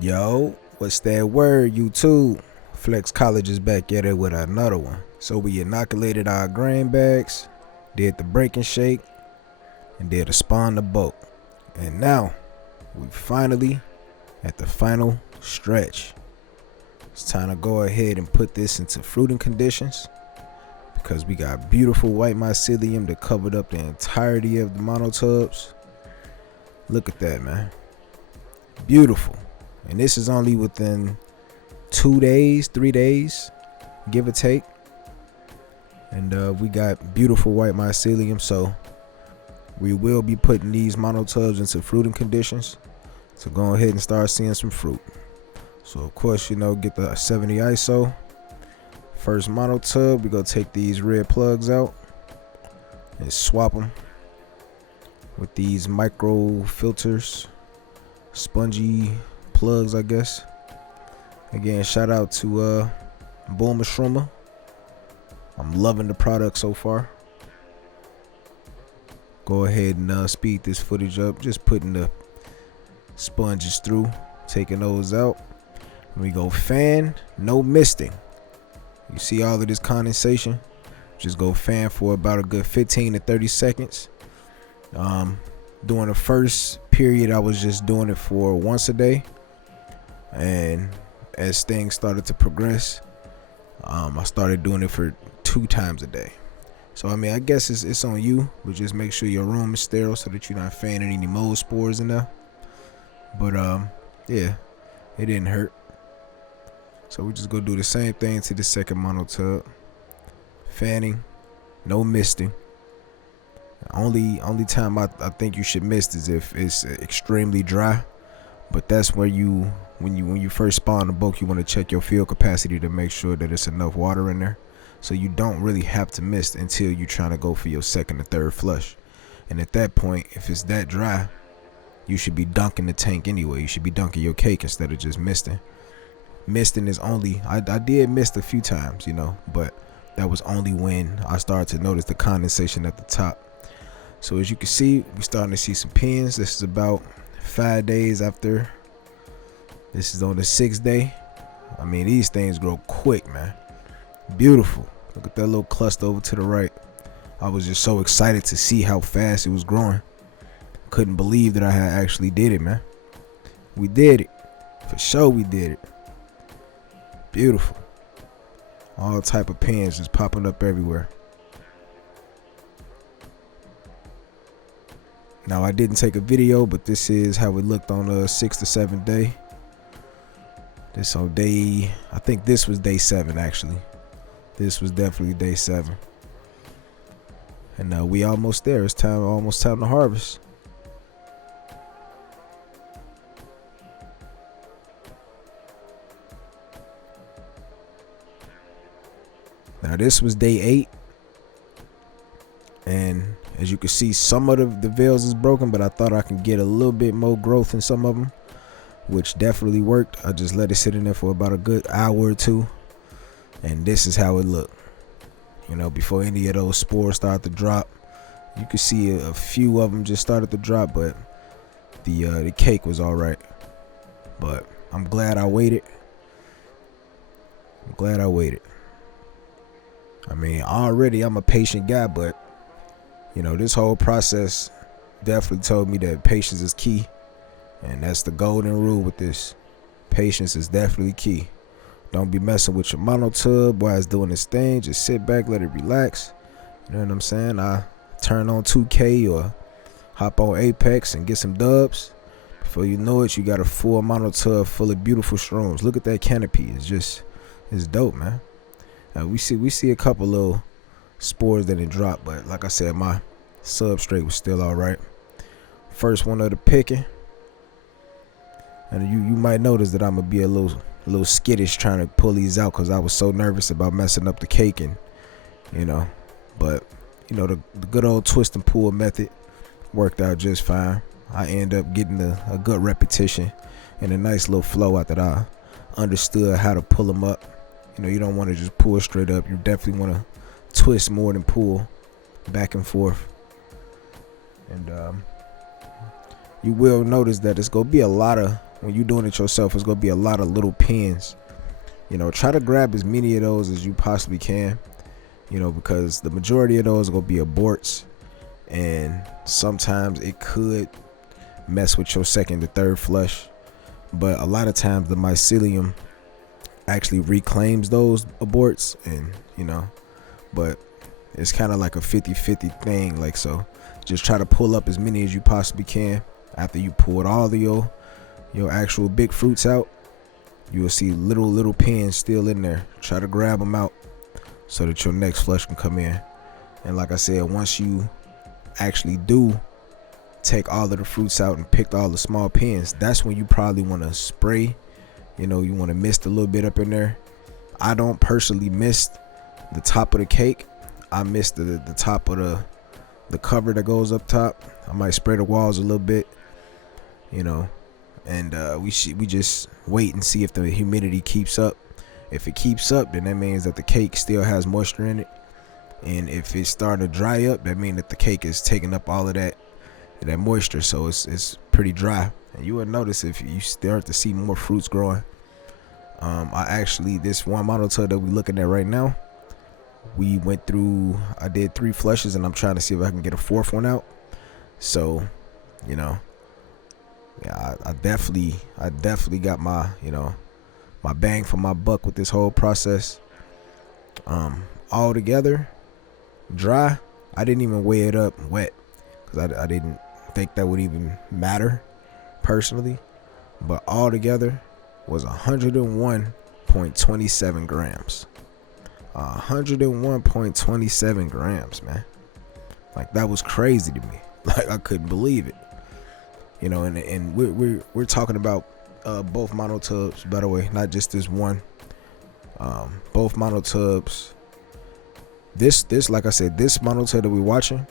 Yo, what's that word, YouTube? Flex College is back at it with another one. So we inoculated our grain bags, did the break and shake, and did a spawn the boat. And now, we finally at the final stretch. It's time to go ahead and put this into fruiting conditions because we got beautiful white mycelium that covered up the entirety of the monotubs. Look at that, man. Beautiful. And this is only within 2 days, 3 days, give or take. And we got beautiful white mycelium, so we will be putting these monotubs into fruiting conditions to go ahead and start seeing some fruit. So of course, get the 70 ISO. First monotub, we're gonna take these red plugs out and swap them with these micro filters, spongy plugs, I guess. Again, shout out to Boom Shroomer. I'm loving the product so far. Go ahead and speed this footage up, just putting the sponges through, taking those out. We go fan, no misting. You see all of this condensation, just go fan for about a good 15 to 30 seconds. During the first period, I was just doing it for once a day, and as things started to progress, I started doing it for 2 times a day. So I guess it's on you, but just make sure your room is sterile so that you're not fanning any mold spores in there. But yeah, it didn't hurt. So we just go do the same thing to the second monotub. Fanning, no misting. Only time I think you should mist is if it's extremely dry. But that's where when you first spawn the boat, you want to check your field capacity to make sure that it's enough water in there. So you don't really have to mist until you're trying to go for your second or third flush. And at that point, if it's that dry, you should be dunking the tank anyway. You should be dunking your cake instead of just misting. Misting is only, I did mist a few times, but that was only when I started to notice the condensation at the top. So as you can see, we're starting to see some pins. This is about 5 days after. This is on the 6th day. These things grow quick, man. Beautiful. Look at that little cluster over to the right. I was just so excited to see how fast it was growing. Couldn't believe that I had actually did it, man. We did it. For sure we did it. Beautiful. All type of pins just popping up everywhere. Now I didn't take a video, but this is how it looked on the 6th or 7th day. This on day, I think this was day 7 actually. This was definitely day 7. And we almost there. It's almost time to harvest. Now this was day 8. And as you can see, some of the veils is broken, but I thought I could get a little bit more growth in some of them, which definitely worked. I just let it sit in there for about a good hour or 2. And this is how it looked. Before any of those spores start to drop. You can see a few of them just started to drop, but the cake was all right. But I'm glad I waited. Already I'm a patient guy, but this whole process definitely told me that patience is key. And that's the golden rule with this. Patience is definitely key. Don't be messing with your monotub while it's doing its thing. Just sit back, let it relax. You know what I'm saying? I turn on 2K or hop on Apex and get some dubs. Before you know it, you got a full monotub full of beautiful shrooms. Look at that canopy. It's dope, man. We see a couple little spores that didn't drop, but like I said, my substrate was still all right. First one of the picking. And you might notice that I'm gonna be a little skittish trying to pull these out because I was so nervous about messing up the cake, and but the good old twist and pull method worked out just fine. I end up getting a good repetition and a nice little flow out that I understood how to pull them up. You don't want to just pull straight up. You definitely want to twist more than pull, back and forth. And you will notice that it's gonna be a lot of when you're doing it yourself, it's gonna be a lot of little pins. You know, try to grab as many of those as you possibly can. You know, because the majority of those are gonna be aborts, and sometimes it could mess with your second to third flush. But a lot of times the mycelium actually reclaims those aborts, and you know, but it's kind of like a 50-50 thing. Like, so just try to pull up as many as you possibly can. After you pulled all of your actual big fruits out, you will see little pins still in there. Try to grab them out so that your next flush can come in. And like I said, once you actually do take all of the fruits out and picked all the small pins, that's when you probably want to spray. You know, you want to mist a little bit up in there. I don't personally mist the top of the cake. I mist the top of the cover that goes up top. I might spray the walls a little bit, you know, and we just wait and see if the humidity keeps up. If it keeps up, then that means that the cake still has moisture in it. And if it's starting to dry up, that means that the cake is taking up all of that moisture, so it's pretty dry. And you will notice if you start to see more fruits growing. This one model tub that we're looking at right now, I did 3 flushes, and I'm trying to see if I can get a 4th one out. So, you know, yeah, I definitely got my, you know, my bang for my buck with this whole process. All together, dry, I didn't even weigh it up wet, because I didn't think that would even matter personally, but all together was 101.27 grams. 101.27 grams, man. Like, that was crazy to me. Like, I couldn't believe it. You know, and we're talking about both monotubs, by the way, not just this one. Both monotubs. This like I said, this monotub that we're watching,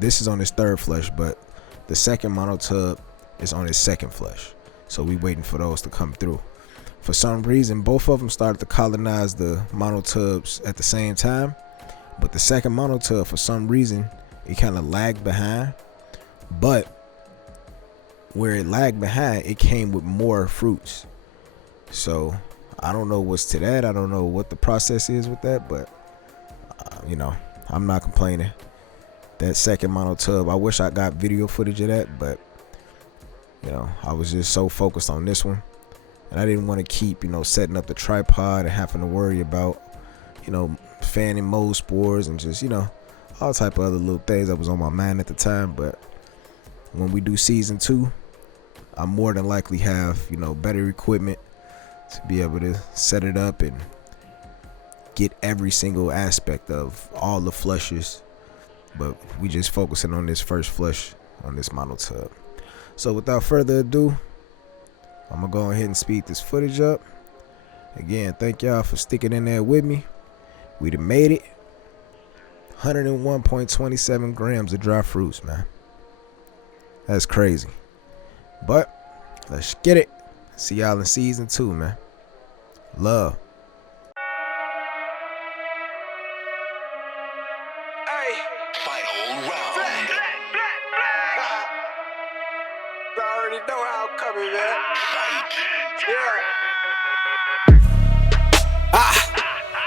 this is on his 3rd flush, but the second monotub is on his 2nd flush. So we waiting for those to come through. For some reason, both of them started to colonize the monotubs at the same time, but the second monotub, for some reason, it kind of lagged behind. But where it lagged behind, it came with more fruits. So I don't know what's to that. I don't know what the process is with that, but you know, I'm not complaining. That second monotub, I wish I got video footage of that, but you know, I was just so focused on this one, and I didn't want to keep, you know, setting up the tripod and having to worry about, you know, fanning mold spores and just, you know, all type of other little things that was on my mind at the time. But when we do season 2, I more than likely have, you know, better equipment to be able to set it up and get every single aspect of all the flushes. But we just focusing on this first flush on this monotub. So without further ado, I'm gonna go ahead and speed this footage up. Again, thank y'all for sticking in there with me. We done made it. 101.27 grams of dry fruits, man. That's crazy. But let's get it. See y'all in season 2, man. Love. Final round. I already know how I'm coming, man.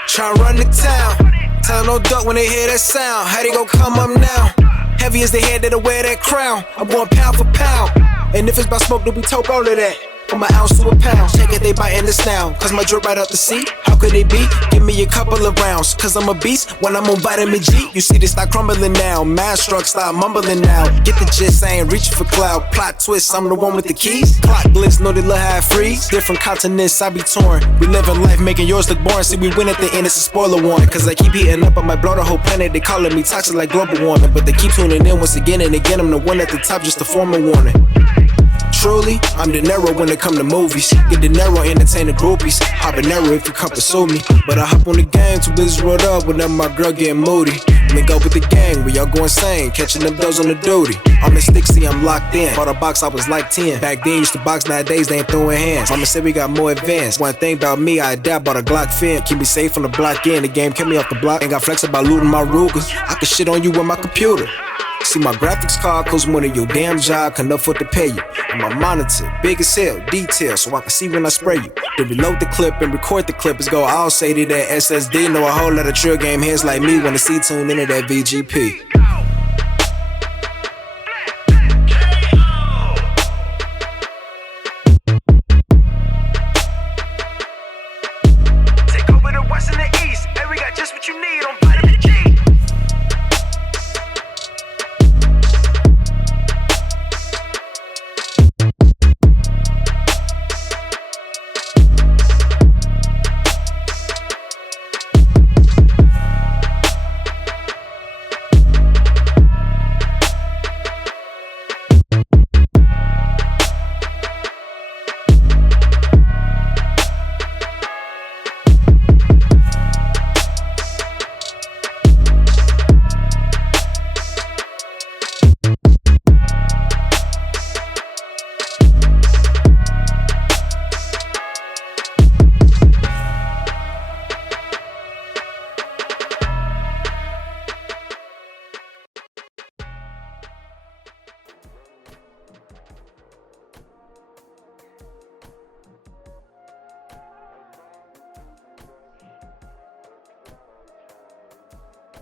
Tryna run the town. Tell no duck when they hear that sound. How they gon' come up now? Heavy as the head that'll wear that crown. I'm going pound for pound. And if it's about smoke, then we talk all of that. From an ounce to a pound. Check it, they biting this now. Cause my drip right out the sea. How could they be? Give me a couple of rounds. Cause I'm a beast when I'm on vitamin G. You see this start crumbling now. Mad struck, start mumbling now. Get the gist, I ain't reaching for cloud. Plot twist, I'm the one with the keys. Clock blitz, know they love how I freeze. Different continents, I be torn. We living life, making yours look boring. See, we win at the end, it's a spoiler warning. Cause I keep heating up, I might blow the whole planet. They calling me toxic like global warming. But they keep tuning in once again and again. I'm the one at the top, just a formal warning. Truly, I'm De Niro when it come to movies. Get De Niro, entertain the groupies. Habanero if you come pursue me. But I hop on the game, too busy rolled up whenever my girl getting moody. Link up with the gang, we all go insane. Catching them doors on the duty. I'm in Stixie, I'm locked in. Bought a box, I was like 10. Back then, used to box, nowadays they ain't throwing hands. Mama said we got more advanced. One thing about me, I adapt, bought a Glock fin. Keep me safe from the block in. The game kept me off the block. Ain't got flex about looting my Rugers. I can shit on you with my computer. See, my graphics card costs more than your damn job can afford to pay you. And my monitor, big as hell, detail, so I can see when I spray you. To reload the clip and record the clip is go all say to that SSD. Know a whole lot of trill game heads like me wanna see tune into that VGP.